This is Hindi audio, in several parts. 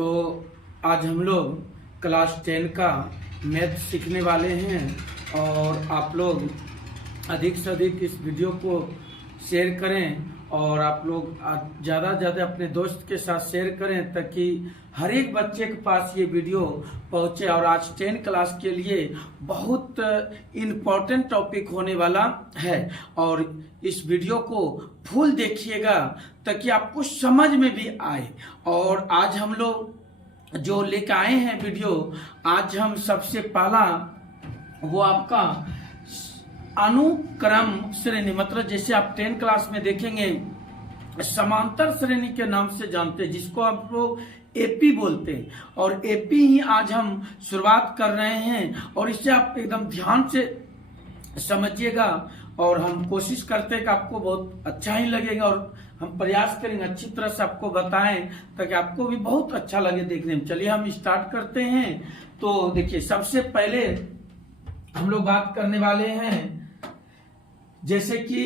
तो आज हम लोग क्लास 10 का मैथ सीखने वाले हैं और आप लोग अधिक से अधिक इस वीडियो को शेयर करें और आप लोग ज़्यादा से ज़्यादा अपने दोस्त के साथ शेयर करें ताकि हर एक बच्चे के पास ये वीडियो पहुंचे। और आज 10 क्लास के लिए बहुत इम्पोर्टेंट टॉपिक होने वाला है और इस वीडियो को फुल देखिएगा ताकि आपको समझ में भी आए। और आज हम लोग जो लेकर आए हैं वीडियो, आज हम सबसे पहला वो आपका अनुक्रम श्रेणी, मतलब जैसे आप 10 क्लास में देखेंगे समांतर श्रेणी के नाम से जानते हैं, जिसको आप लोग एपी बोलते हैं। और एपी ही आज हम शुरुआत कर रहे हैं और इसे आप एकदम ध्यान से समझिएगा और हम कोशिश करते हैं कि आपको बहुत अच्छा ही लगेगा और हम प्रयास करेंगे अच्छी तरह से आपको बताएं ताकि आपको भी बहुत अच्छा लगे देखने में। चलिए हम स्टार्ट करते हैं। तो देखिए, सबसे पहले हम लोग बात करने वाले हैं जैसे कि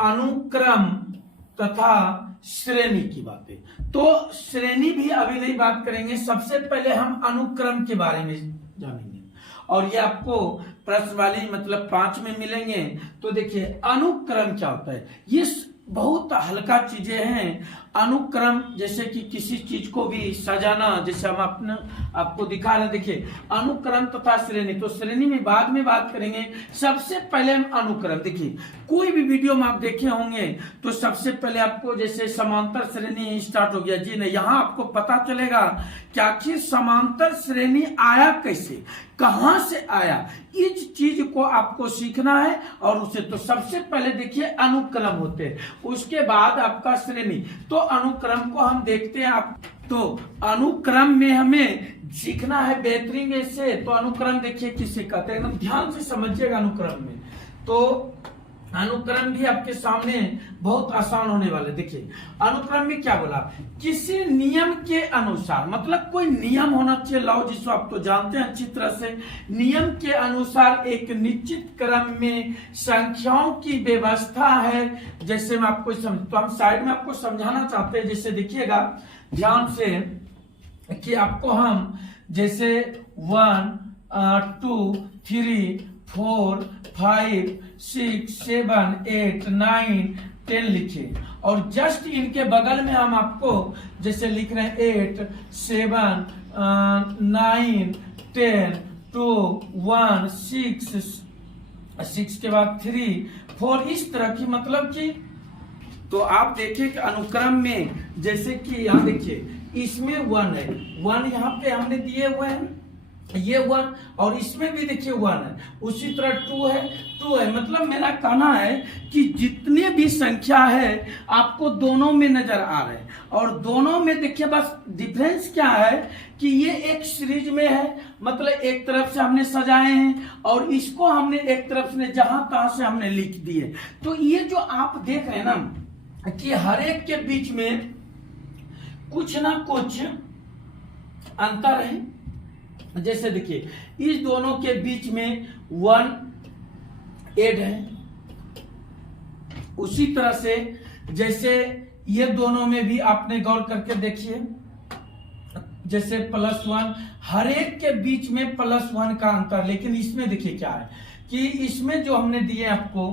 अनुक्रम तथा श्रेणी की बातें। तो श्रेणी भी अभी नहीं बात करेंगे, सबसे पहले हम अनुक्रम के बारे में जानेंगे और ये आपको प्रश्न वाली मतलब 5 में मिलेंगे। तो देखिए, अनुक्रम क्या होता है, ये बहुत हल्का चीजें हैं। अनुक्रम जैसे कि किसी चीज को भी सजाना, जैसे हम आपको दिखा रहे हैं। देखिए, अनुक्रम तथा श्रेणी, तो श्रेणी में बाद में बात करेंगे, सबसे पहले हम अनुक्रम। देखिए, कोई भी वीडियो में आप देखे होंगे तो सबसे पहले आपको जैसे समांतर श्रेणी स्टार्ट हो गया जी नहीं, यहाँ आपको पता चलेगा कि आखिर समांतर श्रेणी आया कैसे, कहां से आया, इस चीज को आपको सीखना है। और उसे तो सबसे पहले देखिए अनुक्रम होते हैं, उसके बाद आपका श्रेणी। तो अनुक्रम को हम देखते हैं। आप तो अनुक्रम में हमें सीखना है बेहतरीन से। तो अनुक्रम देखिए किसे कहते हैं, एकदम ध्यान से समझिएगा। अनुक्रम में तो अनुक्रम भी आपके सामने बहुत आसान होने वाले। देखिए, अनुक्रम में क्या बोला, किसी नियम के अनुसार, मतलब कोई नियम होना चाहिए, लॉ जिसको आप तो जानते हैं अच्छी तरह से। नियम के अनुसार एक निश्चित क्रम में संख्याओं की व्यवस्था है। जैसे मैं आपको तो हम साइड में आपको समझाना चाहते हैं। जैसे देखिएगा ध्यान से कि आपको हम जैसे 1 2 3 4 5 6 7 8 9 10 लिखे और जस्ट इनके बगल में हम आपको जैसे लिख रहे हैं 8 7 9 10 2 1 6 के बाद 3 4, इस तरह की, मतलब कि तो आप देखिए कि अनुक्रम में जैसे कि यहाँ देखिए इसमें 1 है, 1 यहाँ पे हमने दिए हुए हैं, ये 1, और इसमें भी देखिए 1 है, उसी तरह 2 है, 2 है। मतलब मेरा कहना है कि जितने भी संख्या है आपको दोनों में नजर आ रहे हैं और दोनों में देखिए बस डिफरेंस क्या है कि ये एक सीरीज में है, मतलब एक तरफ से हमने सजाए हैं और इसको हमने एक तरफ से जहां तहां से हमने लिख दिए। तो ये जो आप देख रहे हैं ना कि हर एक के बीच में कुछ ना कुछ अंतर है। जैसे देखिए, इस दोनों के बीच में 1 ऐड है, उसी तरह से जैसे ये दोनों में भी आपने गौर करके देखिए, जैसे +1, हर एक के बीच में +1 का अंतर। लेकिन इसमें देखिए क्या है कि इसमें जो हमने दिए आपको,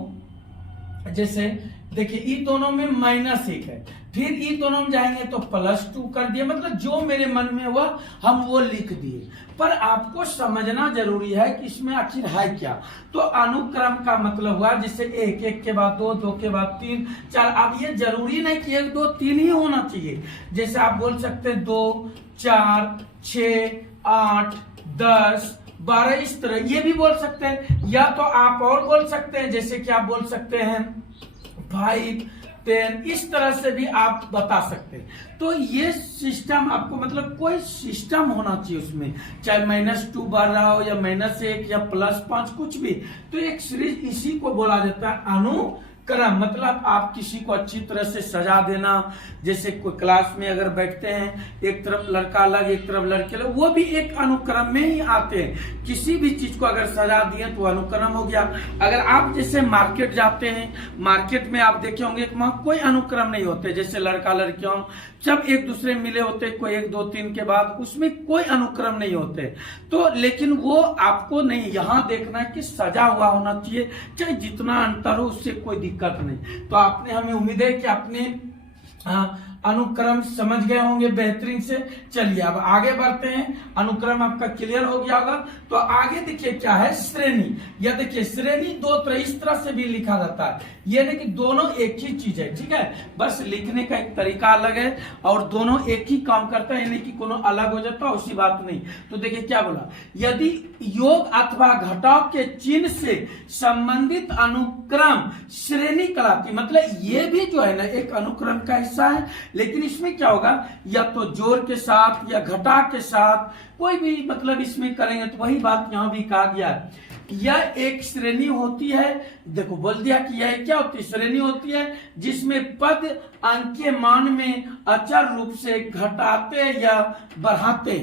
जैसे देखिए ई दोनों में -1 है, फिर ई दोनों में जाएंगे तो +2 कर दिए, मतलब जो मेरे मन में हुआ हम वो लिख दिए। पर आपको समझना जरूरी है कि इसमें आखिर है क्या। तो अनुक्रम का मतलब हुआ जैसे 1, 1 के बाद 2, 2 के बाद 3, 4। अब ये जरूरी नहीं कि 1 2 3 ही होना चाहिए। जैसे आप बोल सकते हैं 2 4 6 8 10 12, इस तरह ये भी बोल सकते हैं। या तो आप और बोल सकते हैं, जैसे कि आप बोल सकते हैं 5 10, इस तरह से भी आप बता सकते हैं। तो ये सिस्टम आपको, मतलब कोई सिस्टम होना चाहिए उसमें, चाहे -2 बढ़ रहा हो या -1 या +5, कुछ भी। तो एक सीरीज, इसी को बोला जाता है अनुक्रम। क्रम, मतलब आप किसी को अच्छी तरह से सजा देना। जैसे कोई क्लास में अगर बैठते हैं, एक तरफ लड़का अलग एक तरफ लड़के अलग, वो भी एक अनुक्रम में ही आते हैं। किसी भी चीज को अगर सजा दिए तो अनुक्रम हो गया। अगर आप जैसे मार्केट जाते हैं, मार्केट में आप देखे होंगे वहां कोई अनुक्रम नहीं होते, जैसे लड़का लड़कियों जब एक दूसरे मिले होते, कोई 1 2 3 के बाद, उसमें कोई अनुक्रम नहीं होते। तो लेकिन वो आपको नहीं, यहाँ देखना है कि सजा हुआ होना चाहिए, चाहे जितना अंतर हो उससे कोई दिक्कत नहीं। तो आपने, हमें उम्मीद है कि अपने अनुक्रम समझ गए होंगे बेहतरीन से। चलिए अब आगे बढ़ते हैं। अनुक्रम आपका क्लियर हो गया होगा। तो आगे देखिए क्या है, श्रेणी। या देखिए श्रेणी दो तरह, इस तरह से भी लिखा जाता है। ये नहीं कि दोनों एक ही चीज है, ठीक है, बस लिखने का एक तरीका अलग है और दोनों एक ही काम करता है, यानी कि कोनो अलग हो जाता है, उसी बात नहीं। तो देखिए क्या बोला, यदि योग अथवा घटाव के चिन्ह से संबंधित अनुक्रम श्रेणी कहलाती, मतलब ये भी जो है ना एक अनुक्रम का हिस्सा है, लेकिन इसमें क्या होगा, या तो जोड़ के साथ या घटा के साथ कोई भी मतलब इसमें करेंगे। तो वही बात यहां भी कहा गया है, यह एक श्रेणी होती है। देखो बोल दिया कि यह क्या होती है, श्रेणी होती है जिसमें पद अंकीय मान में अचर रूप से घटाते या बढ़ाते।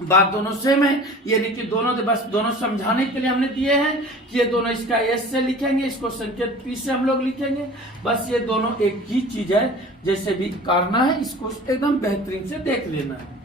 बात दोनों सेम है, यानी कि दोनों, बस दोनों समझाने के लिए हमने दिए हैं कि ये दोनों इसका एस से लिखेंगे, इसको संकेत पी से हम लोग लिखेंगे, बस ये दोनों एक ही चीज है। जैसे भी करना है इसको एकदम बेहतरीन से देख लेना है।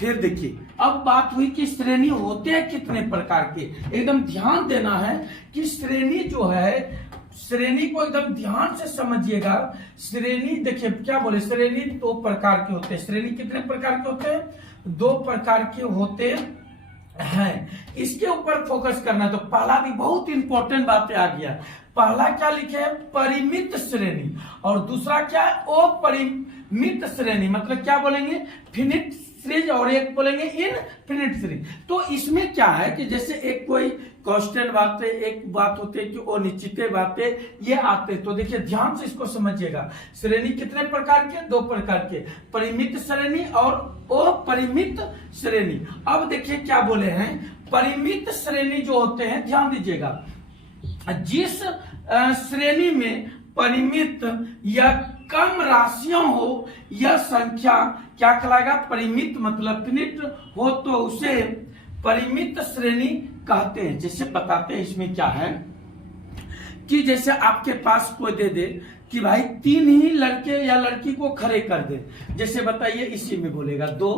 फिर देखिए अब बात हुई कि श्रेणी होते हैं कितने प्रकार के। एकदम ध्यान देना है कि श्रेणी जो है, श्रेणी को एकदम ध्यान से समझिएगा। श्रेणी देखिए क्या बोले, श्रेणी 2 प्रकार के होते हैं। श्रेणी कितने प्रकार के होते हैं, 2 प्रकार के होते हैं। इसके ऊपर फोकस करना है। तो पहला भी बहुत इंपॉर्टेंट बातें आ गया। पहला क्या लिखे है, परिमित श्रेणी, और दूसरा क्या है, अपरिमित श्रेणी। मतलब क्या बोलेंगे, फिनिट सीरीज, और एक बोलेंगे इनफिनिट सीरीज। तो इसमें क्या है कि जैसे एक कोई कांस्टेंट बातें, एक बात होती है कि अनिश्चित बातें, ये आते। तो देखिए ध्यान से इसको समझिएगा। श्रेणी कितने प्रकार के, 2 प्रकार के, परिमित श्रेणी और अपरिमित श्रेणी। अब देखिए क्या बोले हैं, परिमित श्रेणी जो होते हैं, ध्यान दीजिएगा, जिस श्रेणी में परिमित या कम राशियां हो, यह संख्या क्या कहलाएगा, परिमित मतलब फिनिट हो, तो उसे परिमित श्रेणी कहते हैं। जैसे बताते हैं इसमें क्या है कि जैसे आपके पास कोई दे दे कि भाई 3 ही लड़के या लड़की को खड़े कर दे। जैसे बताइए, इसी में बोलेगा 2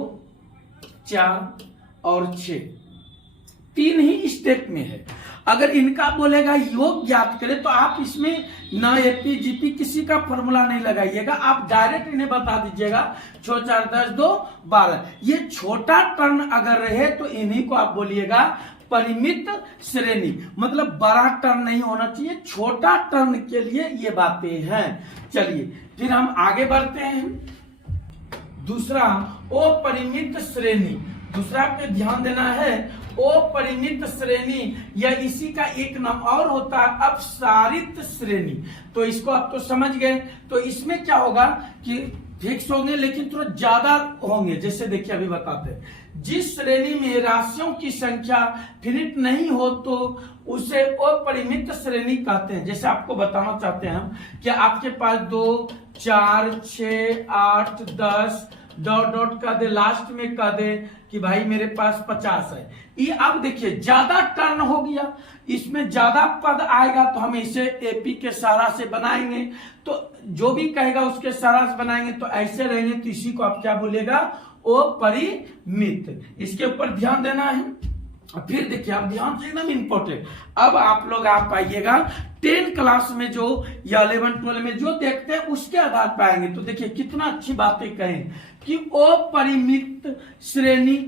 4 और 6, 3 ही स्टेप में है। अगर इनका बोलेगा योग ज्ञात करें, तो आप इसमें ना एपी जीपी किसी का फॉर्मूला नहीं लगाइएगा, आप डायरेक्ट इन्हें बता दीजिएगा 6 4 10 2 12। ये छोटा टर्न अगर रहे तो इन्हीं को आप बोलिएगा परिमित श्रेणी, मतलब बड़ा टर्न नहीं होना चाहिए, छोटा टर्न के लिए ये बातें हैं। चलिए फिर हम आगे बढ़ते हैं। दूसरा अपरिमित श्रेणी, दूसरा पे ध्यान देना है, अपरिमित श्रेणी, या इसी का एक नाम और होता है अपसारित श्रेणी। तो इसको आप तो समझ गए। तो इसमें क्या होगा कि फिक्स होंगे लेकिन थोड़ा ज्यादा होंगे। जैसे देखिए अभी बताते हैं, जिस श्रेणी में राशियों की संख्या फिनिट नहीं हो तो उसे अपरिमित श्रेणी कहते हैं। जैसे आपको बताना चाहते हैं हम कि आपके पास 2 4 6 8 10 डॉट डॉट कर दे, लास्ट में कह दे कि भाई मेरे पास 50 है। ये अब देखिए ज्यादा टर्न हो गया, इसमें ज्यादा पद आएगा, तो हम इसे एपी के सहारा से बनाएंगे। तो जो भी कहेगा उसके सहारा से बनाएंगे, तो ऐसे रहेंगे। तो इसी को आप क्या बोलेगा, अपरिमित। इसके ऊपर ध्यान देना है। फिर देखिए आप ध्यान से, एकदम इंपॉर्टेंट। अब आप लोग आप आइएगा 10 क्लास में जो या 11 12 में जो देखते हैं उसके आधार पर आएंगे। तो देखिए कितना अच्छी बातें कहें कि अपरिमित श्रेणी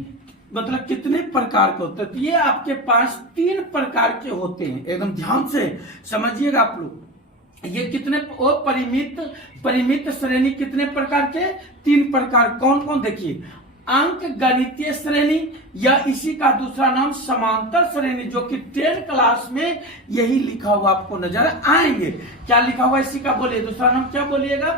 मतलब कितने प्रकार के होते हैं। तो ये आपके पास 3 प्रकार के होते हैं, एकदम ध्यान से समझिएगा आप लोग। ये कितने परिमित श्रेणी कितने प्रकार के, 3 प्रकार। कौन कौन, देखिए अंक गणितीय श्रेणी, या इसी का दूसरा नाम समांतर श्रेणी, जो कि 10 क्लास में यही लिखा हुआ आपको नजर आएंगे। क्या लिखा हुआ इसी का बोलिए, दूसरा नाम क्या बोलिएगा,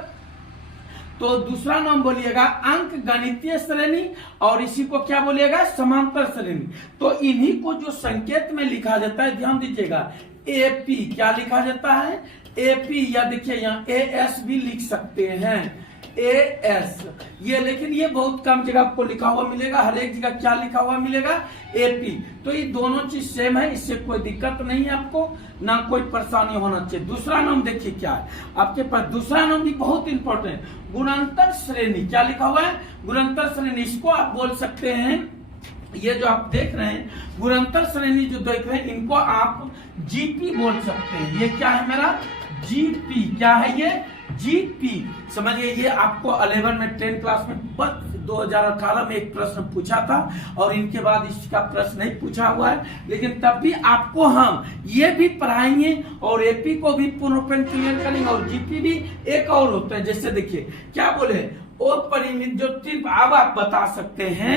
तो दूसरा नाम बोलिएगा अंक गणितीय श्रेणी, और इसी को क्या बोलिएगा, समांतर श्रेणी। तो इन्हीं को जो संकेत में लिखा जाता है, ध्यान दीजिएगा, एपी क्या लिखा जाता है, एपी, या देखिए यहाँ एएस भी लिख सकते हैं, एएस ये, लेकिन ये बहुत कम जगह आपको लिखा हुआ मिलेगा, हर एक जगह क्या लिखा हुआ मिलेगा, एपी। तो ये दोनों चीज सेम है, इससे कोई दिक्कत नहीं है आपको, ना कोई परेशानी होना चाहिए। दूसरा नाम देखिए क्या है आपके पास, दूसरा नाम भी बहुत इंपॉर्टेंट, गुणंतर श्रेणी। क्या लिखा हुआ है, गुणंतर श्रेणी। इसको आप बोल सकते हैं, ये जो आप देख रहे हैं गुणंतर श्रेणी जो देख रहे हैं, इनको आप जीपी बोल सकते हैं। ये क्या है मेरा, जीपी। क्या है ये, जीपी। समझिए, ये आपको 11 में 10 क्लास में बस 2018 में एक प्रश्न पूछा था, और इनके बाद इसका प्रश्न नहीं पूछा हुआ है, लेकिन तब भी आपको हम ये भी पढ़ाएंगे और एपी को भी पूर्णपेन क्लियर करेंगे, और जीपी भी एक और होते हैं। जैसे देखिए क्या बोले, ओ परिमित जो तीन। अब आप बता सकते हैं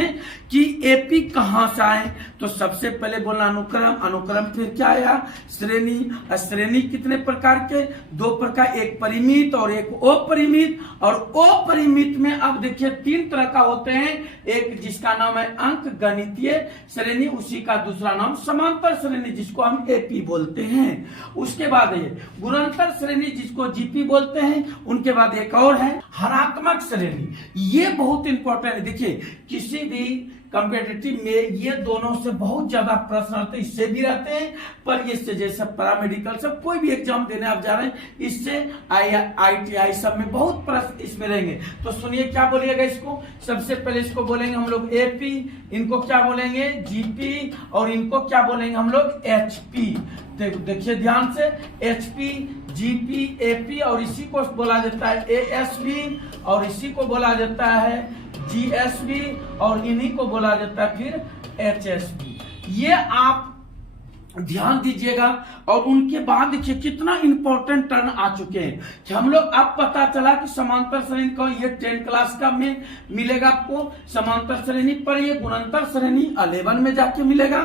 कि एपी कहां से आए, तो सबसे पहले बोलना अनुक्रम, अनुक्रम फिर क्या आया, श्रेणी। श्रेणी कितने प्रकार के, 2 प्रकार, एक परिमित और एक अपरिमित। और अपरिमित में अब देखिए 3 तरह का होते हैं, एक जिसका नाम है अंक गणितीय श्रेणी, उसी का दूसरा नाम समांतर श्रेणी जिसको हम एपी बोलते हैं। उसके बाद ये गुणंतर श्रेणी जिसको जीपी बोलते हैं। उनके बाद एक और है हरात्मक श्रेणी, ये बहुत इंपॉर्टेंट है। देखिए किसी भी कॉम्पिटिटिव में ये दोनों से बहुत ज्यादा प्रश्न आते हैं, इससे भी रहते हैं, पर इससे जैसे पैरामेडिकल सब कोई भी एग्जाम देने आप जा रहे हैं, इससे IITI सब में बहुत प्रश्न इसमें रहेंगे। तो सुनिए क्या बोलिएगा इसको, सबसे पहले इसको बोलेंगे हम लोग एपी, इनको क्या बोलेंगे जीपी, और इनको क्या बोलेंगे हम लोग एचपी। देखिए ध्यान से, एचपी, जीपी, एपी, और इसी को बोला जाता है एएसबी, और इसी को बोला जाता है जीएसबी, और इन्हीं को बोला जाता है फिर एचएसबी। ये आप ध्यान दीजिएगा। और उनके बाद देखिए कितना इंपॉर्टेंट टर्न आ चुके हैं कि हम लोग, अब पता चला कि समांतर श्रेणी को ये 10 क्लास का में मिलेगा आपको समांतर श्रेणी, पर ये गुणंतर श्रेणी 11 में जाके मिलेगा,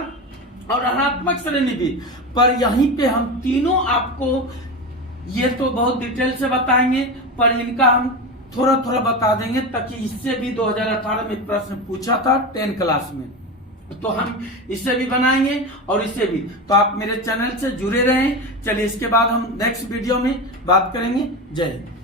और ऋणात्मक श्रेणी भी। पर यहीं पे हम तीनों आपको ये तो बहुत डिटेल से बताएंगे, पर इनका हम थोड़ा थोड़ा बता देंगे, ताकि इससे भी 2018 में प्रश्न पूछा था 10 क्लास में, तो हम इससे भी बनाएंगे और इससे भी। तो आप मेरे चैनल से जुड़े रहें। चलिए इसके बाद हम नेक्स्ट वीडियो में बात करेंगे। जय हिंद।